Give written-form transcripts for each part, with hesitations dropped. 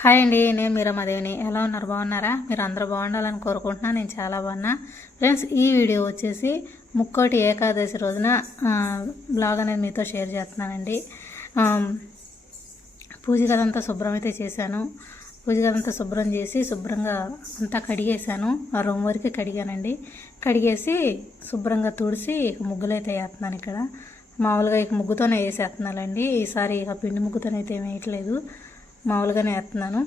Hi అండి, నేను మీరమ్మదేవిని. ఎలా ఉన్నారు? బాగున్నారా? మీరు అందరూ బాగుండాలని కోరుకుంటున్నా. నేను చాలా బాగున్నా ఫ్రెండ్స్. ఈ వీడియో వచ్చేసి ముక్కోటి ఏకాదశి రోజున బ్లాగ్ అనేది మీతో షేర్ చేస్తున్నానండి. పూజ గదంతా శుభ్రం అయితే చేశాను. పూజ గదంతా శుభ్రం చేసి శుభ్రంగా అంతా కడిగేశాను. ఆ రూమ్ వరకు కడిగానండి. కడిగేసి శుభ్రంగా తుడిసి ఇక ముగ్గులైతే వేస్తున్నాను. ఇక్కడ మామూలుగా ఇక ముగ్గుతోనే వేసేస్తున్నానండి. ఈసారి ఇక పిండి ముగ్గుతోనైతే ఏమి వేయట్లేదు, మామూలుగానే వేస్తున్నాను.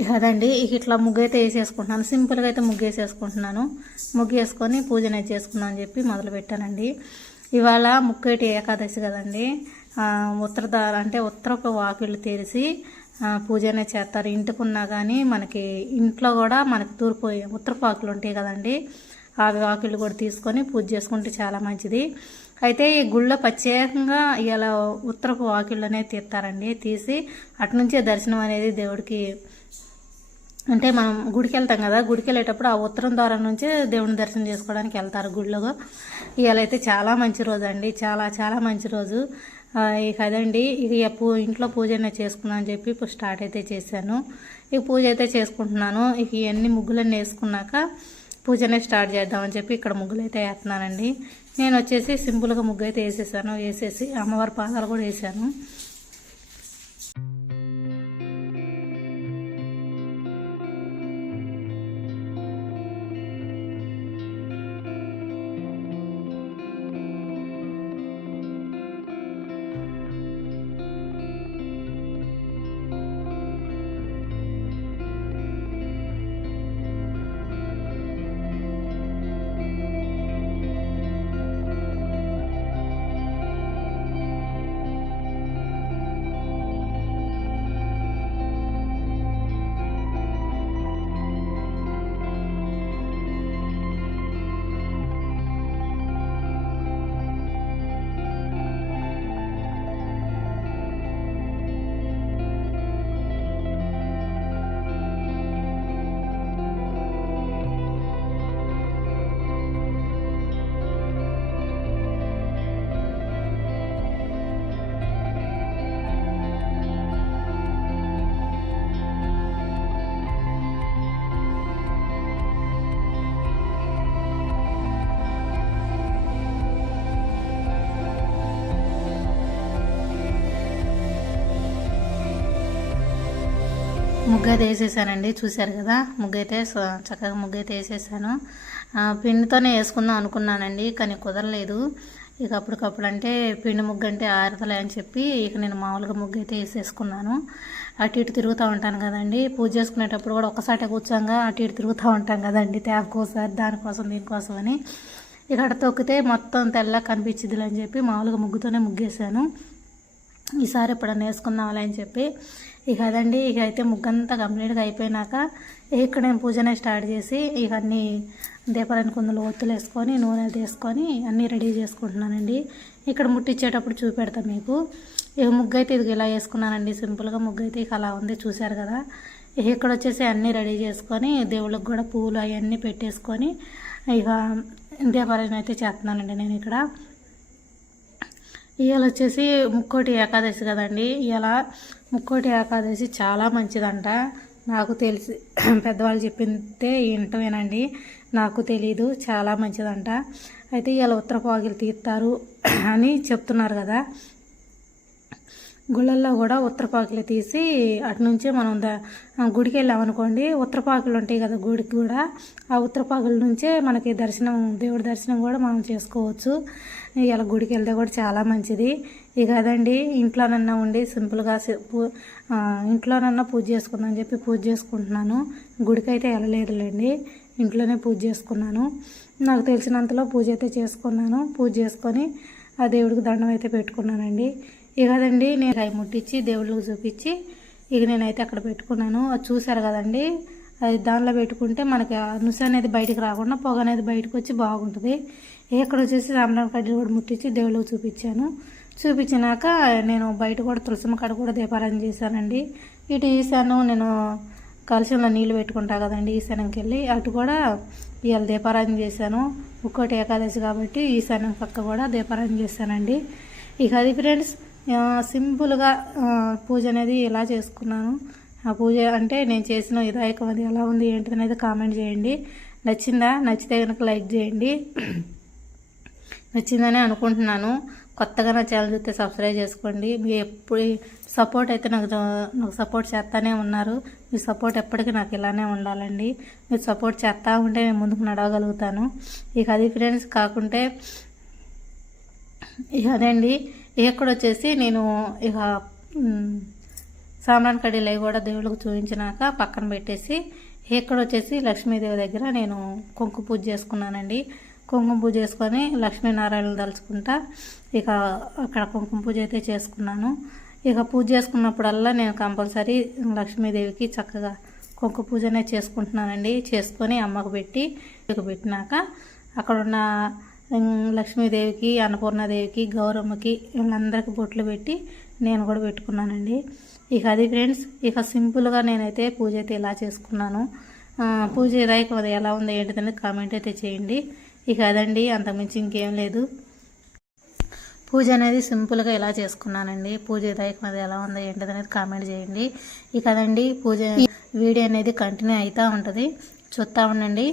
ఇక అదండి, ఇక ఇట్లా ముగ్గు అయితే వేసేసుకుంటున్నాను. సింపుల్గా అయితే ముగ్గు వేసేసుకుంటున్నాను. ముగ్గు వేసుకొని పూజ అనేది చేసుకుందాం అని చెప్పి మొదలు పెట్టానండి. ఇవాళ ముక్కోటి ఏకాదశి కదండి. ఉత్తరపు వాకిళ్ళు తెరిచి పూజ అనేది చేస్తారు. ఇంటికున్నా కానీ మనకి ఇంట్లో కూడా మనకి తూర్పు ఉత్తరపు వాకిళ్ళు ఉంటాయి కదండి, ఆ వాకిళ్ళు కూడా తీసుకొని పూజ చేసుకుంటే చాలా మంచిది. అయితే ఈ గుళ్ళో ప్రత్యేకంగా ఇలా ఉత్తరపు వాకిళ్ళు అనేది తీస్తారండి. తీసి అటునుంచే దర్శనం అనేది దేవుడికి, అంటే మనం గుడికి వెళ్తాం కదా, గుడికి వెళ్ళేటప్పుడు ఆ ఉత్తరం ద్వారం నుంచే దేవుడిని దర్శనం చేసుకోవడానికి వెళ్తారు గుళ్ళో. ఇవాళ అయితే చాలా మంచి రోజు అండి, చాలా చాలా మంచి రోజు. ఇక అదండి, ఇక ఇంట్లో పూజ అనేది చేసుకుందాం అని చెప్పి ఇప్పుడు స్టార్ట్ అయితే చేశాను. ఇక పూజ అయితే చేసుకుంటున్నాను. ఇక ఇవన్నీ ముగ్గులన్నీ వేసుకున్నాక పూజనే స్టార్ట్ చేద్దామని చెప్పి ఇక్కడ ముగ్గులు అయితే వేస్తున్నానండి. నేను వచ్చేసి సింపుల్గా ముగ్గు అయితే వేసేసాను. వేసేసి అమ్మవారి పాదాలు కూడా వేసాను. ముగ్గు అయితే వేసేసానండి, చూశారు కదా. ముగ్గు అయితే చక్కగా ముగ్గు అయితే వేసేసాను. పిండితోనే వేసుకుందాం అనుకున్నానండి, కానీ కుదరలేదు. ఇక అప్పటికప్పుడు అంటే పిండి ముగ్గు అంటే ఆరతలే అని చెప్పి ఇక నేను మామూలుగా ముగ్గు అయితే వేసేసుకున్నాను. అటు ఇటు తిరుగుతూ ఉంటాను కదండి, పూజ చేసుకునేటప్పుడు కూడా ఒక్కసారి కూర్చోంగా అటు ఇటు తిరుగుతూ ఉంటాం కదండి, ట్యాబ్కోసారి దానికోసం దీనికోసం అని. ఇక అటు తొక్కితే మొత్తం తెల్ల కనిపించింది అని చెప్పి మామూలుగా ముగ్గుతోనే ముగ్గేసాను. ఈసారి ఎప్పుడన్నా వేసుకుందాంలే అని చెప్పి ఇక అదండి. ఇక అయితే ముగ్గంతా కంప్లీట్గా అయిపోయినాక ఇక్కడ నేను పూజనే స్టార్ట్ చేసి ఇక అన్నీ దీపాలని కుందులు ఒత్తులు వేసుకొని నూనె తీసుకొని అన్నీ రెడీ చేసుకుంటున్నానండి. ఇక్కడ ముట్టించేటప్పుడు చూపెడతాను మీకు. ఇక ముగ్గు అయితే ఇది ఇలా వేసుకున్నానండి, సింపుల్గా ముగ్గు అయితే ఇక అలా ఉంది, చూశారు కదా. ఇక్కడ వచ్చేసి అన్నీ రెడీ చేసుకొని దేవుళ్ళకి కూడా పూలు అవన్నీ పెట్టేసుకొని ఇక దీపాలను అయితే చేస్తున్నానండి నేను ఇక్కడ. ఇవాళ వచ్చేసి ముక్కోటి ఏకాదశి కదండి. ఇవాళ ముక్కోటి ఏకాదశి చాలా మంచిదంట. నాకు తెలిసి పెద్దవాళ్ళు చెప్పిందే వింటమేనండి, నాకు తెలీదు. చాలా మంచిదంట. అయితే ఇవాళ ఉత్తరపు వాకిలు తీస్తారు అని చెప్తున్నారు కదా. గుళ్ళల్లో కూడా ఉత్తరపాకులు తీసి అటు నుంచే మనం గుడికి వెళ్ళామనుకోండి, ఉత్తరపాకులు ఉంటాయి కదా గుడికి కూడా, ఆ ఉత్తరపాకుల నుంచే మనకి దర్శనం, దేవుడి దర్శనం కూడా మనం చేసుకోవచ్చు. ఇలా గుడికి వెళ్తే కూడా చాలా మంచిది. ఇక అదండి, ఇంట్లోనన్నా ఉండి సింపుల్గా ఇంట్లోనన్నా పూజ చేసుకుందాం అని చెప్పి పూజ చేసుకుంటున్నాను. గుడికి అయితే వెళ్ళలేదులేండి, ఇంట్లోనే పూజ చేసుకున్నాను. నాకు తెలిసినంతలో పూజ అయితే చేసుకున్నాను. పూజ చేసుకొని ఆ దేవుడికి దండం అయితే పెట్టుకున్నానండి. ఇక అదండి, నేను అవి ముట్టించి దేవుళ్ళకి చూపించి ఇక నేనైతే అక్కడ పెట్టుకున్నాను. అది చూసారు కదండి, అది దానిలో పెట్టుకుంటే మనకి నుస అనేది బయటకు రాకుండా పొగ అనేది బయటకు వచ్చి బాగుంటుంది. ఇక్కడ వచ్చేసి రామరామ కడ్డీలు కూడా ముట్టించి దేవుళ్ళకి చూపించాను. చూపించినాక నేను బయట కూడా తులసమ్మ కాడ కూడా దీపారాధన చేశానండి. ఇటు ఈశాను, నేను కలశంలో నీళ్ళు పెట్టుకుంటా కదండి ఈశాన్యంకి వెళ్ళి, అటు కూడా ఇవాళ దీపారాధన చేశాను. ముక్కోటి ఏకాదశి కాబట్టి ఈశాన్యం పక్క కూడా దీపారాధన చేశానండి. ఇక అది ఫ్రెండ్స్, సింపుల్గా పూజ అనేది ఎలా చేసుకున్నాను. ఆ పూజ అంటే నేను చేసిన విధాయకం అది ఎలా ఉంది ఏంటిది అనేది కామెంట్ చేయండి. నచ్చితే కనుక లైక్ చేయండి. నచ్చిందని అనుకుంటున్నాను. కొత్తగా నా ఛానల్ చూస్తే సబ్స్క్రైబ్ చేసుకోండి. మీ ఎప్పుడు సపోర్ట్ అయితే నాకు సపోర్ట్ చేస్తూనే ఉన్నారు. మీ సపోర్ట్ ఎప్పటికీ నాకు ఇలానే ఉండాలండి. మీరు సపోర్ట్ చేస్తూ ఉంటే నేను ముందుకు నడవగలుగుతాను. ఇక అది ఫ్రెండ్స్ కాకుంటే ఇక అదండి. ఇక్కడ వచ్చేసి నేను ఇక సాంబ్రాణి కడ్డీలు అవి కూడా దేవుళ్ళకు చూపించినాక పక్కన పెట్టేసి ఇక్కడ వచ్చేసి లక్ష్మీదేవి దగ్గర నేను కుంకుమ పూజ చేసుకున్నానండి. కుంకుమ పూజ చేసుకొని లక్ష్మీనారాయణలు తలుచుకుంటా ఇక అక్కడ కుంకుమ పూజ అయితే చేసుకున్నాను. ఇక పూజ చేసుకున్నప్పుడల్లా నేను కంపల్సరీ లక్ష్మీదేవికి చక్కగా కుంకుమ పూజనే చేసుకుంటున్నానండి. చేసుకొని అమ్మకు పెట్టినాక అక్కడ ఉన్న లక్ష్మీదేవికి, అన్నపూర్ణాదేవికి, గౌరమ్మకి వీళ్ళందరికీ బొట్లు పెట్టి నేను కూడా పెట్టుకున్నానండి. ఇక అది ఫ్రెండ్స్, ఇక సింపుల్గా నేనైతే పూజ అయితే ఇలా చేసుకున్నాను. పూజ విధాయకం అది ఎలా ఉంది ఏంటిదని కామెంట్ అయితే చేయండి. ఇక అదండి, అంతకుమించి ఇంకేం లేదు. పూజ అనేది సింపుల్గా ఎలా చేసుకున్నానండి. పూజ విధాయకం అది ఎలా ఉంది ఏంటిదనేది కామెంట్ చేయండి. ఇక అదండి, పూజ వీడియో అనేది కంటిన్యూ అవుతూ ఉంటుంది, చూస్తూ ఉండండి.